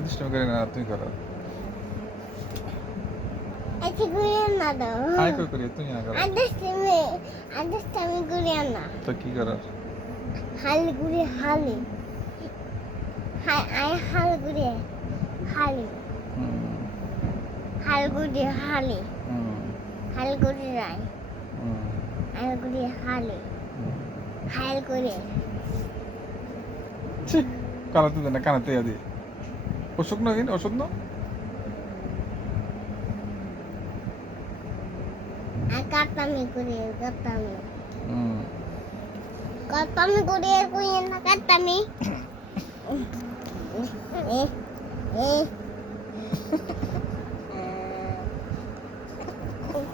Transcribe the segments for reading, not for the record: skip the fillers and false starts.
দুষ্টামি করে না তুই করো আচ্ছা ঘুরিয়ে না দাও আয় করি তুই না করো আদেশটা ঘুরিয়ে না তো কি করো হালি ঘুরিয়ে হালি আয় হাল ঘুরিয়ে হালি হাল ঘুরিয়ে হালি হাল ঘুরিয়ে রায় হাল ঘুরিয়ে হালি হাল ঘুরিয়ে কানাতে দে না কানাতে দি ওষুধ না দিন ওষুধ না কাতামি ঘুরিয়ে কাতামি ঘুরিয়ে ঘুরিয়ে না কাতামি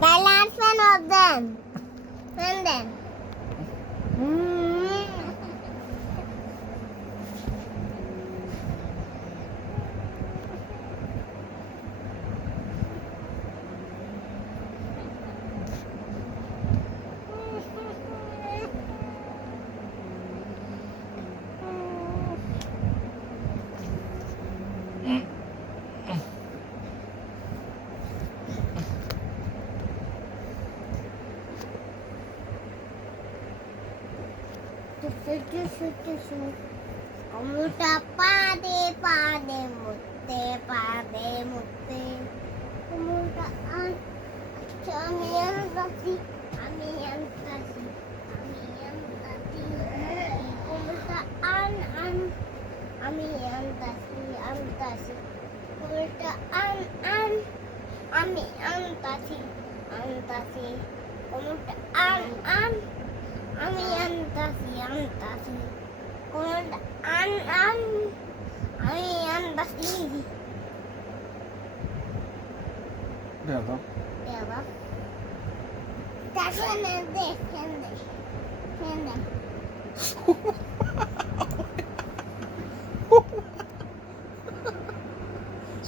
The last one of them. And then. Kamuta pade mutte kamuta an ami antasi kamuta an ami antasi kamuta an ami antasi kamuta an আমি আনতাছি কোন আমি আনতাছি দাদা দেবা তাহলে দেখেন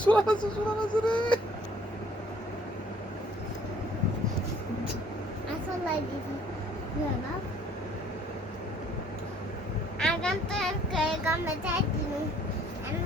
সুরাজ রে আসলে দিদি দেবা আগাম তো আর গামে যাইনি আমি